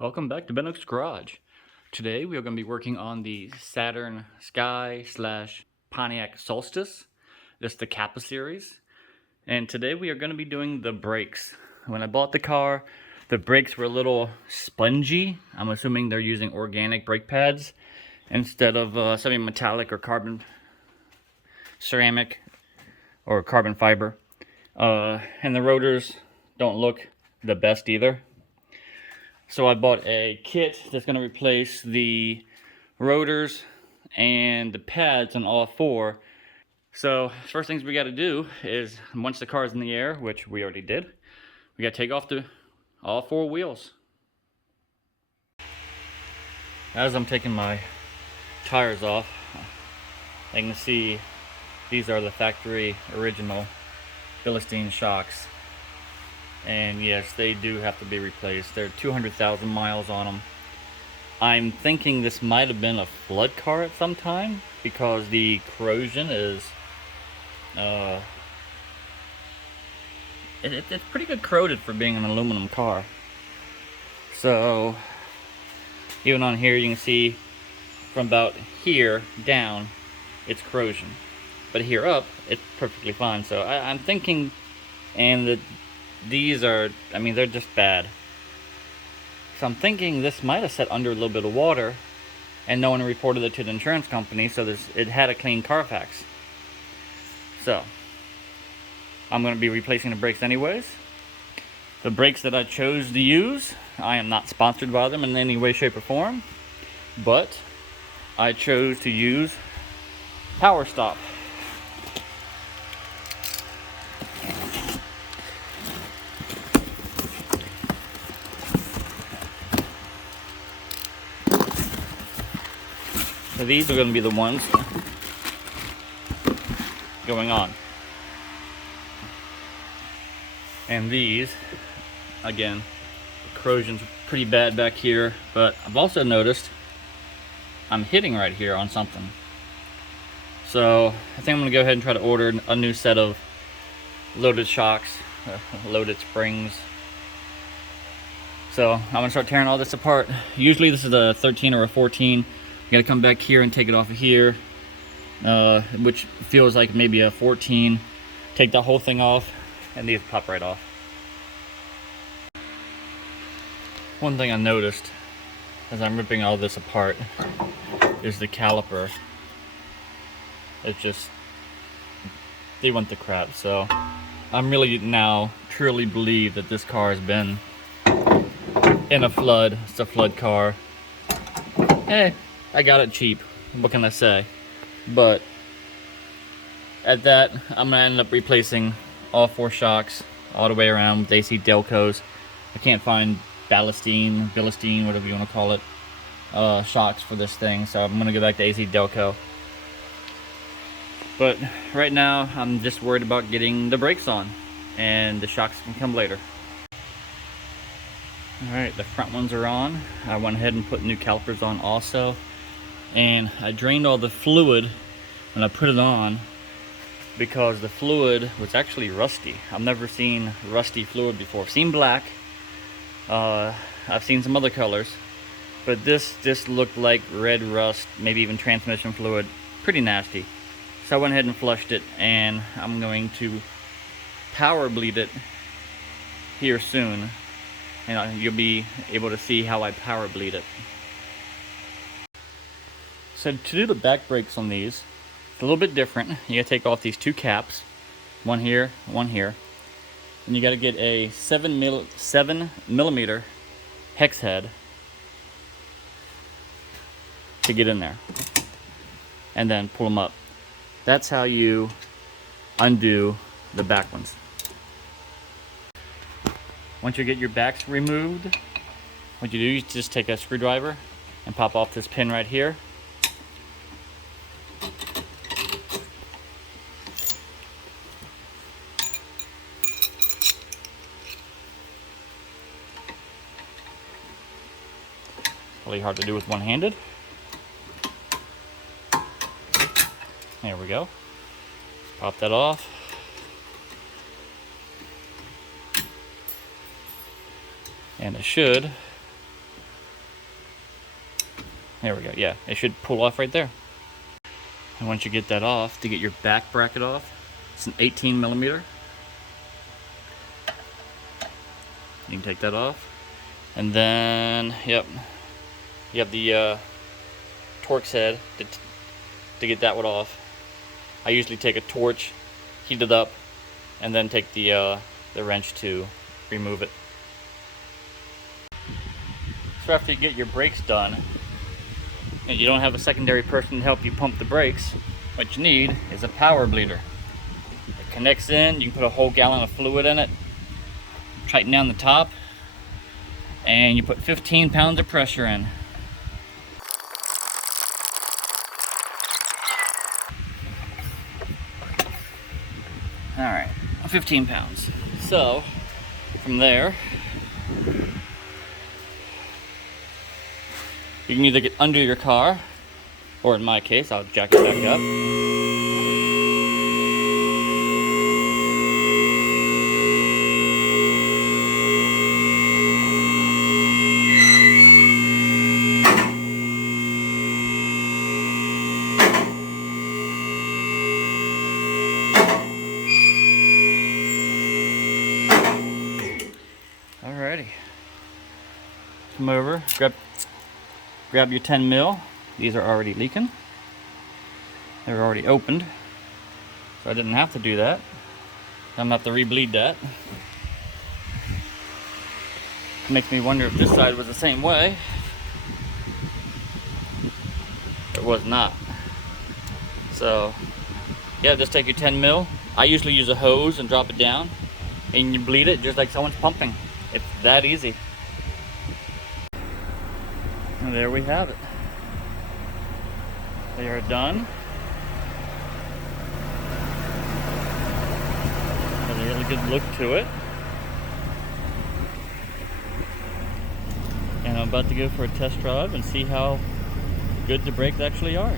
Welcome back to Bennock's Garage. Today we are going to be working on the Saturn Sky / Pontiac Solstice. This is the Kappa series. And today we are going to be doing the brakes. When I bought the car, the brakes were a little spongy. I'm assuming they're using organic brake pads instead of semi-metallic or carbon ceramic or carbon fiber. And the rotors don't look the best either. So I bought a kit that's going to replace the rotors and the pads on all four. So first things we got to do is, once the car is in the air, which we already did, we got to take off all four wheels. As I'm taking my tires off, I can see these are the factory original Philistine shocks. And yes, they do have to be replaced. There are 200,000 miles on them. I'm thinking this might have been a flood car at some time because the corrosion is it's pretty good corroded for being an aluminum car. So even on here you can see from about here down it's corrosion, but here up it's perfectly fine. So I'm thinking, and these are, I mean, they're just bad. So I'm thinking this might have sat under a little bit of water and no one reported it to the insurance company, so it had a clean Carfax. So I'm going to be replacing the brakes anyways. The brakes that I chose to use, I am not sponsored by them in any way, shape, or form, but I chose to use Power Stop. So these are going to be the ones going on. And these, again, the corrosion's pretty bad back here, but I've also noticed I'm hitting right here on something. So I think I'm going to go ahead and try to order a new set of loaded shocks, loaded springs. So I'm going to start tearing all this apart. Usually this is a 13 or a 14. You gotta come back here and take it off of here, which feels like maybe a 14. Take the whole thing off, and these pop right off. One thing I noticed as I'm ripping all this apart is the caliper. It's just, they went to crap. So I'm really now truly believe that this car has been in a flood. It's a flood car. Hey, I got it cheap, what can I say? But at that, I'm gonna end up replacing all four shocks all the way around with AC Delcos. I can't find Philistine, whatever you want to call it, shocks for this thing, so I'm gonna go back to AC Delco. But right now, I'm just worried about getting the brakes on, and the shocks can come later. Alright, the front ones are on. I went ahead and put new calipers on also. And I drained all the fluid when I put it on because the fluid was actually rusty. I've never seen rusty fluid before. I've seen black, I've seen some other colors, but this just looked like red rust, maybe even transmission fluid. Pretty nasty. So I went ahead and flushed it, and I'm going to power bleed it here soon, and you'll be able to see how I power bleed it. So to do the back brakes on these, it's a little bit different. You gotta take off these two caps, one here, one here, and you gotta get a 7 millimeter hex head to get in there, and then pull them up. That's how you undo the back ones. Once you get your backs removed, what you do is just take a screwdriver and pop off this pin right here. Really hard to do with one-handed. There we go. Pop that off. And it should There we go. Yeah, it should pull off right there. And once you get that off, to get your back bracket off, it's an 18 millimeter. You can take that off. And then, yep, you have the Torx head to get that one off. I usually take a torch, heat it up, and then take the wrench to remove it. So after you get your brakes done, and you don't have a secondary person to help you pump the brakes, what you need is a power bleeder. It connects in, you can put a whole gallon of fluid in it, tighten down the top, and you put 15 pounds of pressure in. Alright, 15 pounds. So, from there, you can either get under your car, or in my case, I'll jack it back up. Alrighty. Come over, grab your 10 mil. These are already leaking. They're already opened. So I didn't have to do that. I'm gonna have to re-bleed that. Makes me wonder if this side was the same way. It was not. So, yeah, just take your 10 mil. I usually use a hose and drop it down, and you bleed it just like someone's pumping. It's that easy. And there we have it. They are done. Has a really good look to it. And I'm about to go for a test drive and see how good the brakes actually are.